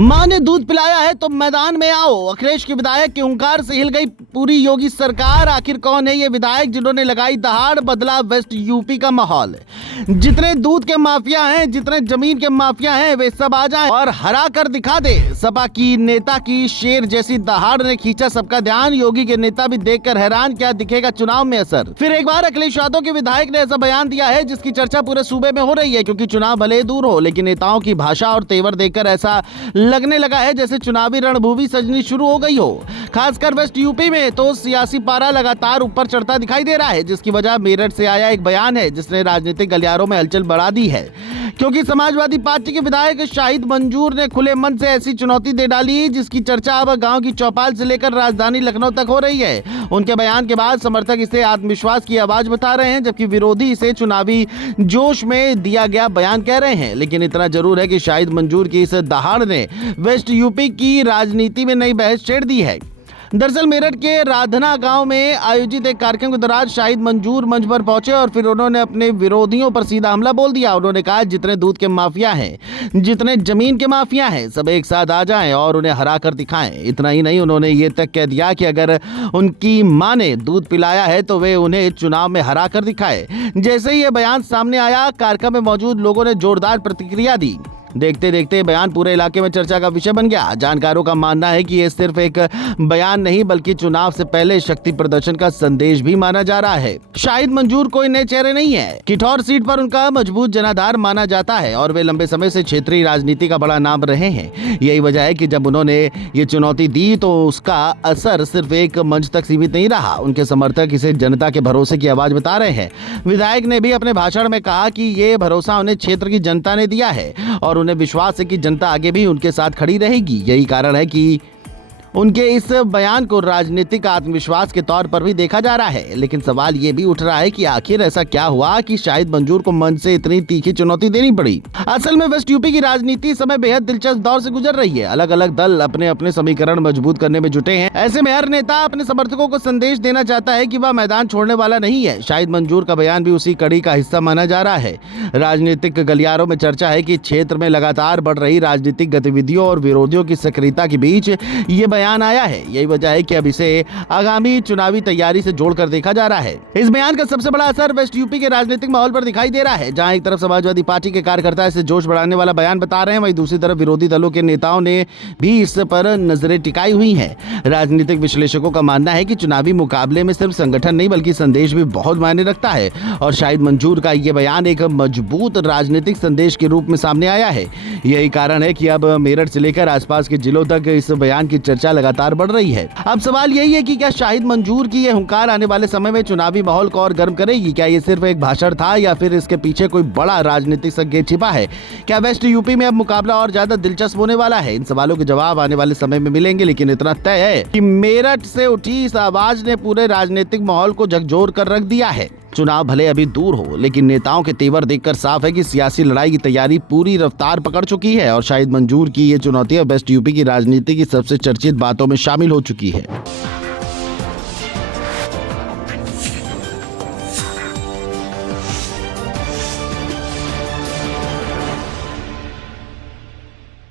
मां ने दूध पिलाया है तो मैदान में आओ। अखिलेश के विधायक के हुंकार से हिल गई पूरी योगी सरकार। आखिर कौन है ये विधायक जिन्होंने लगाई दहाड़, बदला वेस्ट यूपी का माहौल। जितने दूध के माफिया हैं, जितने जमीन के माफिया हैं, वे सब आ जाएं और हरा कर दिखा दे। सपा की नेता की शेर जैसी दहाड़ ने खींचा सबका ध्यान। योगी के नेता भी देखकर हैरान, क्या दिखेगा चुनाव में असर। फिर एक बार अखिलेश यादव के विधायक ने ऐसा बयान दिया है जिसकी चर्चा पूरे सूबे में हो रही है, क्योंकि चुनाव भले दूर हो लेकिन नेताओं की भाषा और तेवर देखकर ऐसा लगने लगा है जैसे चुनावी रणभूमि सजनी शुरू हो गई हो। खासकर वेस्ट यूपी में तो सियासी पारा लगातार ऊपर चढ़ता दिखाई दे रहा है, जिसकी वजह मेरठ से आया एक बयान है जिसने राजनीतिक गलियारों में हलचल बढ़ा दी है। क्योंकि समाजवादी पार्टी के विधायक शाहिद मंजूर ने खुले मन से ऐसी चुनौती दे डाली जिसकी चर्चा अब गांव की चौपाल से लेकर राजधानी लखनऊ तक हो रही है। उनके बयान के बाद समर्थक इसे आत्मविश्वास की आवाज बता रहे हैं, जबकि विरोधी इसे चुनावी जोश में दिया गया बयान कह रहे हैं। लेकिन इतना जरूर है कि शाहिद मंजूर की इस दहाड़ ने वेस्ट यूपी की राजनीति में नई बहस छेड़ दी है। दरअसल मेरठ के राधना गांव में आयोजित एक कार्यक्रम के दौरान शाहिद मंजूर मंच पर पहुंचे और फिर उन्होंने अपने विरोधियों पर सीधा हमला बोल दिया। उन्होंने कहा, जितने दूध के माफिया हैं, जितने जमीन के माफिया हैं, सब एक साथ आ जाएं और उन्हें हरा कर दिखाएं। इतना ही नहीं, उन्होंने ये तक कह दिया कि अगर उनकी मां ने दूध पिलाया है तो वे उन्हें चुनाव में हरा कर दिखाए। जैसे ही ये बयान सामने आया, कार्यक्रम में मौजूद लोगों ने जोरदार प्रतिक्रिया दी। देखते देखते बयान पूरे इलाके में चर्चा का विषय बन गया। जानकारों का मानना है कि यह सिर्फ एक बयान नहीं बल्कि चुनाव से पहले शक्ति प्रदर्शन का संदेश भी माना जा रहा है। शाहिद मंजूर कोई नए चेहरे नहीं है। किठौर सीट पर उनका मजबूत जनाधार माना जाता है और वे लंबे समय से क्षेत्रीय राजनीति का बड़ा नाम रहे हैं। यही वजह है कि जब उन्होंने ये चुनौती दी तो उसका असर सिर्फ एक मंच तक सीमित नहीं रहा। उनके समर्थक इसे जनता के भरोसे की आवाज बता रहे हैं। विधायक ने भी अपने भाषण में कहा कि ये भरोसा उन्हें क्षेत्र की जनता ने दिया है और उन्हें विश्वास है कि जनता आगे भी उनके साथ खड़ी रहेगी। यही कारण है कि उनके इस बयान को राजनीतिक आत्मविश्वास के तौर पर भी देखा जा रहा है। लेकिन सवाल ये भी उठ रहा है कि आखिर ऐसा क्या हुआ कि शाहिद मंजूर को मंच से इतनी तीखी चुनौती देनी पड़ी। असल में वेस्ट यूपी की राजनीति समय बेहद दिलचस्प दौर से गुजर रही है। अलग अलग दल अपने अपने समीकरण मजबूत करने में जुटे हैं। ऐसे में हर नेता अपने समर्थकों को संदेश देना चाहता है कि वह मैदान छोड़ने वाला नहीं है। शाहिद मंजूर का बयान भी उसी कड़ी का हिस्सा माना जा रहा है। राजनीतिक गलियारों में चर्चा है कि क्षेत्र में लगातार बढ़ रही राजनीतिक गतिविधियों और विरोधियों की सक्रियता के बीच ये बयान आया है। यही वजह है कि अब इसे आगामी चुनावी तैयारी से जोड़कर देखा जा रहा है। इस बयान का सबसे बड़ा असर वेस्ट यूपी के राजनीतिक माहौल पर दिखाई दे रहा है। जहां एक तरफ समाजवादी पार्टी के कार्यकर्ता इसे जोश बढ़ाने वाला बयान बता रहे हैं, वहीं दूसरी तरफ विरोधी दलों के नेताओं ने भी इस पर नजरें टिकाई हुई हैं। राजनीतिक विश्लेषकों का मानना है कि चुनावी मुकाबले में सिर्फ संगठन नहीं बल्कि संदेश भी बहुत मायने रखता है और शाहिद मंजूर का यह बयान एक मजबूत राजनीतिक संदेश के रूप में सामने आया है। यही कारण है कि अब मेरठ से लेकर आसपास के जिलों तक इस बयान की चर्चा लगातार बढ़ रही है। अब सवाल यही है कि क्या शाहिद मंजूर की यह हुंकार आने वाले समय में चुनावी माहौल को और गर्म करेगी? क्या ये सिर्फ एक भाषण था या फिर इसके पीछे कोई बड़ा राजनीतिक संकेत छिपा है? क्या वेस्ट यूपी में अब मुकाबला और ज्यादा दिलचस्प होने वाला है? इन सवालों के जवाब आने वाले समय में मिलेंगे, लेकिन इतना तय है कि मेरठ से उठी इस आवाज ने पूरे राजनीतिक माहौल को झकझोर कर रख दिया है। चुनाव भले अभी दूर हो लेकिन नेताओं के तेवर देखकर साफ है कि सियासी लड़ाई की तैयारी पूरी रफ्तार पकड़ चुकी है और शाहिद मंजूर की ये चुनौती वेस्ट यूपी की राजनीति की सबसे चर्चित बातों में शामिल हो चुकी है।